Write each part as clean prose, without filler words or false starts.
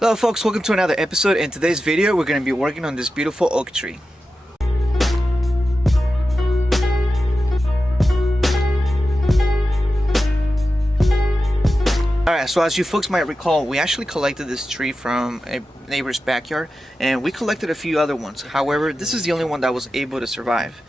Hello folks, welcome to another episode. In today's video we're going to be working on this beautiful oak tree. Alright, so as you folks might recall, we actually collected this tree from a neighbor's backyard, and we collected a few other ones. However, this is the only one that was able to survive.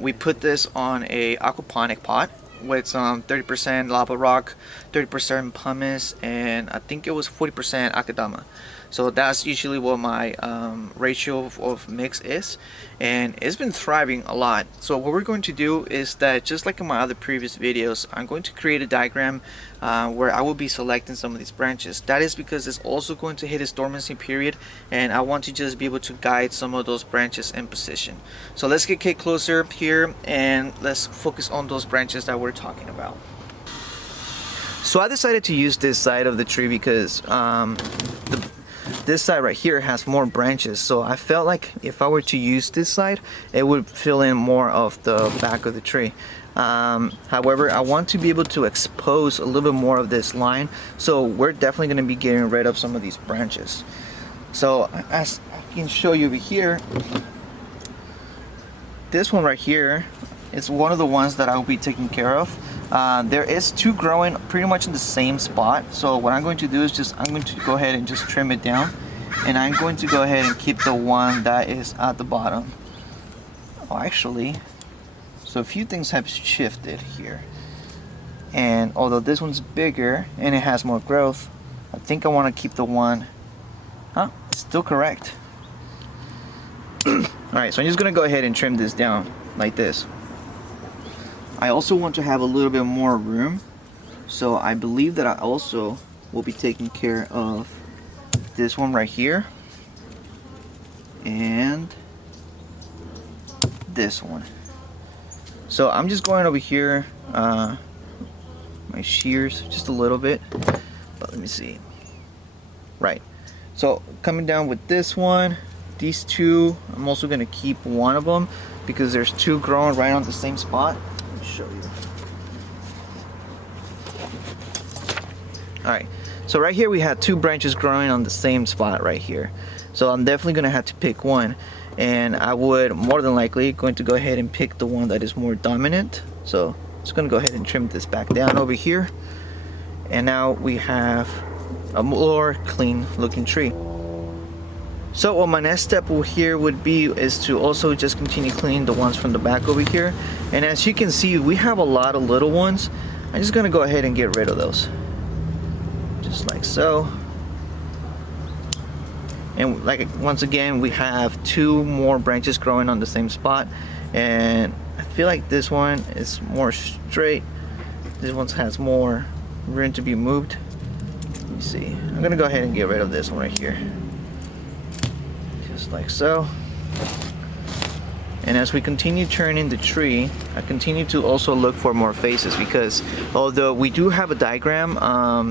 We put this on a aquaponic pot with some 30% lava rock, 30% pumice, and I think it was 40% akadama. So that's usually what my ratio of mix is, and it's been thriving a lot. So what we're going to do is that, just like in my other previous videos, I'm going to create a diagram where I will be selecting some of these branches. That is because it's also going to hit its dormancy period, and I want to just be able to guide some of those branches in position. So let's get closer here and let's focus on those branches that we're talking about. So I decided to use this side of the tree because this side right here has more branches, so I felt like if I were to use this side, it would fill in more of the back of the tree. However, I want to be able to expose a little bit more of this line, so we're definitely going to be getting rid of some of these branches. So as I can show you over here, this one right here is one of the ones that I will be taking care of. There is two growing pretty much in the same spot, so what I'm going to do is I'm going to go ahead and just trim it down, and I'm going to go ahead and keep the one that is at the bottom. Oh, actually, so a few things have shifted here, and although this one's bigger and it has more growth, I think I want to keep the one, still correct. Alright, so I'm just going to go ahead and trim this down like this. I also want to have a little bit more room, so I believe that I also will be taking care of this one right here and this one. So I'm just going over here, my shears just a little bit, but let me see. Right, so coming down with this one, these two, I'm also going to keep one of them because there's two growing right on the same spot. Show you. Alright, so right here we had two branches growing on the same spot right here, so I'm definitely gonna have to pick one, and I would more than likely going to go ahead and pick the one that is more dominant. So I'm just gonna go ahead and trim this back down over here, and now we have a more clean looking tree. So what my next step here would be is to also just continue cleaning the ones from the back over here. And as you can see, we have a lot of little ones. I'm just going to go ahead and get rid of those. Just like so. And like once again, we have two more branches growing on the same spot. And I feel like this one is more straight. This one has more room to be moved. Let me see. I'm going to go ahead and get rid of this one right here. Just like so. And as we continue turning the tree, I continue to also look for more faces, because although we do have a diagram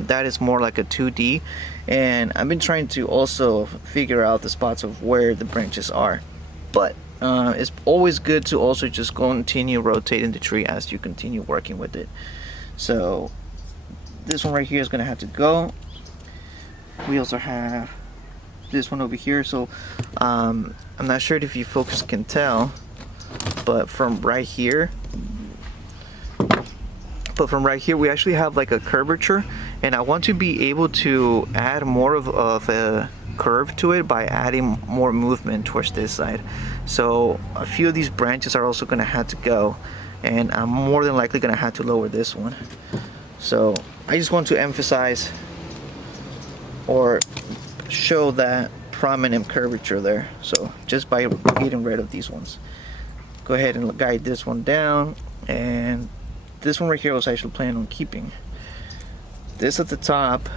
that is more like a 2D, and I've been trying to also figure out the spots of where the branches are, but it's always good to also just continue rotating the tree as you continue working with it. So this one right here is going to have to go. We also have this one over here. So I'm not sure if you folks can tell, but from right here we actually have like a curvature, and I want to be able to add more of a curve to it by adding more movement towards this side. So a few of these branches are also going to have to go, and I'm more than likely going to have to lower this one. So I just want to emphasize or show that prominent curvature there. So just by getting rid of these ones, go ahead and guide this one down, and this one right here I was actually planning on keeping. This at the top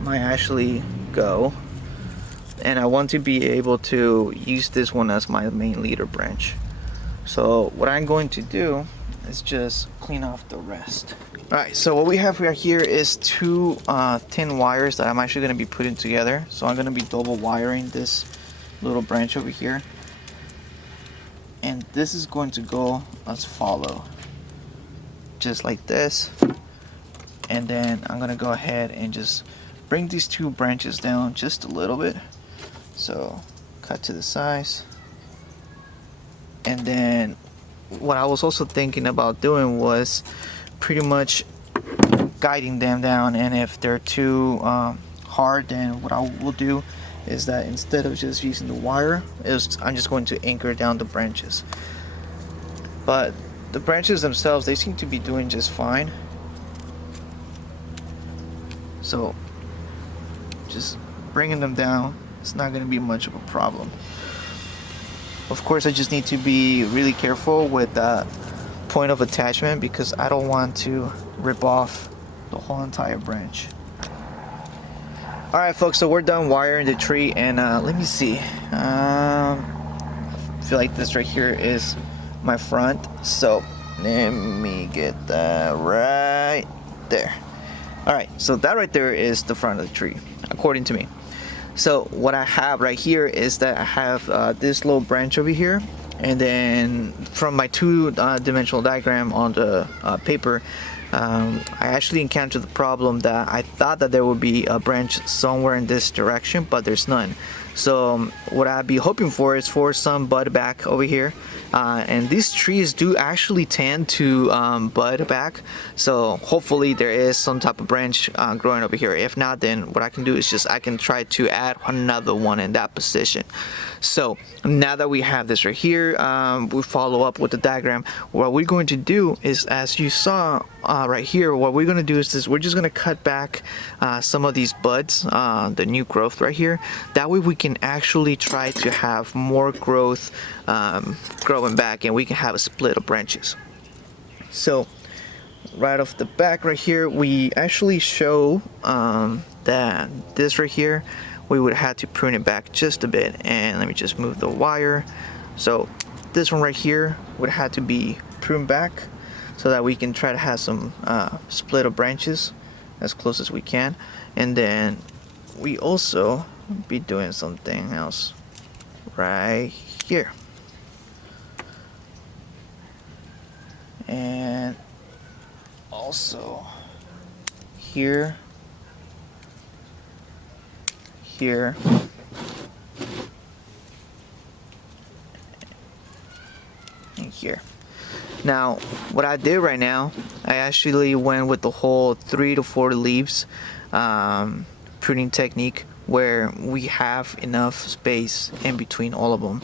might actually go, and I want to be able to use this one as my main leader branch. So what I'm going to do is just clean off the rest. Alright, so what we have right here is two thin wires that I'm actually going to be putting together. So I'm going to be double wiring this little branch over here. And this is going to go as follow. Just like this. And then I'm going to go ahead and just bring these two branches down just a little bit. So cut to the size. And then what I was also thinking about doing was pretty much guiding them down, and if they're too hard, then what I will do is that instead of just using the wire, I'm just going to anchor down the branches. But the branches themselves, they seem to be doing just fine. So just bringing them down, it's not going to be much of a problem. Of course, I just need to be really careful with that point of attachment because I don't want to rip off the whole entire branch. Alright folks, so we're done wiring the tree, and let me see. I feel like this right here is my front, so let me get that right there. Alright, so that right there is the front of the tree, according to me. So what I have right here is that I have this little branch over here, and then from my two-dimensional diagram on the paper, I actually encountered the problem that I thought that there would be a branch somewhere in this direction, but there's none. So what I'd be hoping for is for some bud back over here, and these trees do actually tend to bud back, so hopefully there is some type of branch growing over here. If not, then what I can do is just I can try to add another one in that position. So now that we have this right here, we follow up with the diagram. What we're going to do is, as you saw right here, what we're going to do is this: we're just going to cut back some of these buds, the new growth right here. That way we can actually try to have more growth growing back, and we can have a split of branches. So right off the back right here, we actually show that this right here, we would have to prune it back just a bit. And let me just move the wire. So this one right here would have to be pruned back so that we can try to have some split of branches as close as we can. And then we also be doing something else right here, and also here, here, and here. Now what I did right now, I actually went with the whole 3 to 4 leaves pruning technique, where we have enough space in between all of them.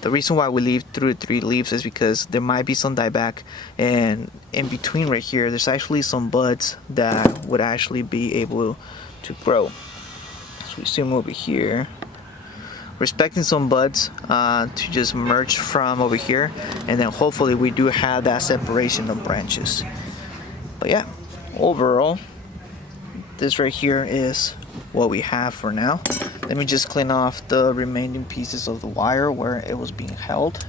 The reason why we leave 2 to 3 leaves is because there might be some dieback, and in between right here there's actually some buds that would actually be able to grow. So we zoom over here, we're expecting some buds to just merge from over here, and then hopefully we do have that separation of branches. But yeah, overall this right here is what we have for now. Let me just clean off the remaining pieces of the wire where it was being held.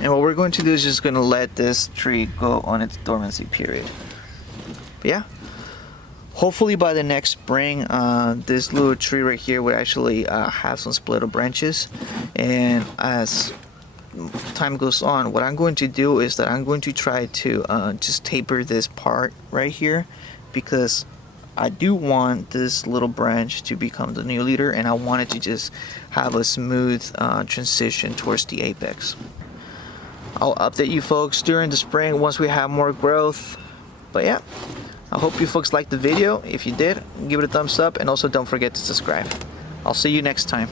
And what we're going to do is just going to let this tree go on its dormancy period. But yeah, hopefully by the next spring, this little tree right here would actually have some split of branches. And as time goes on, what I'm going to do is that I'm going to try to just taper this part right here, because I do want this little branch to become the new leader, and I want it to just have a smooth transition towards the apex. I'll update you folks during the spring once we have more growth. But yeah, I hope you folks liked the video. If you did, give it a thumbs up, and also don't forget to subscribe. I'll see you next time.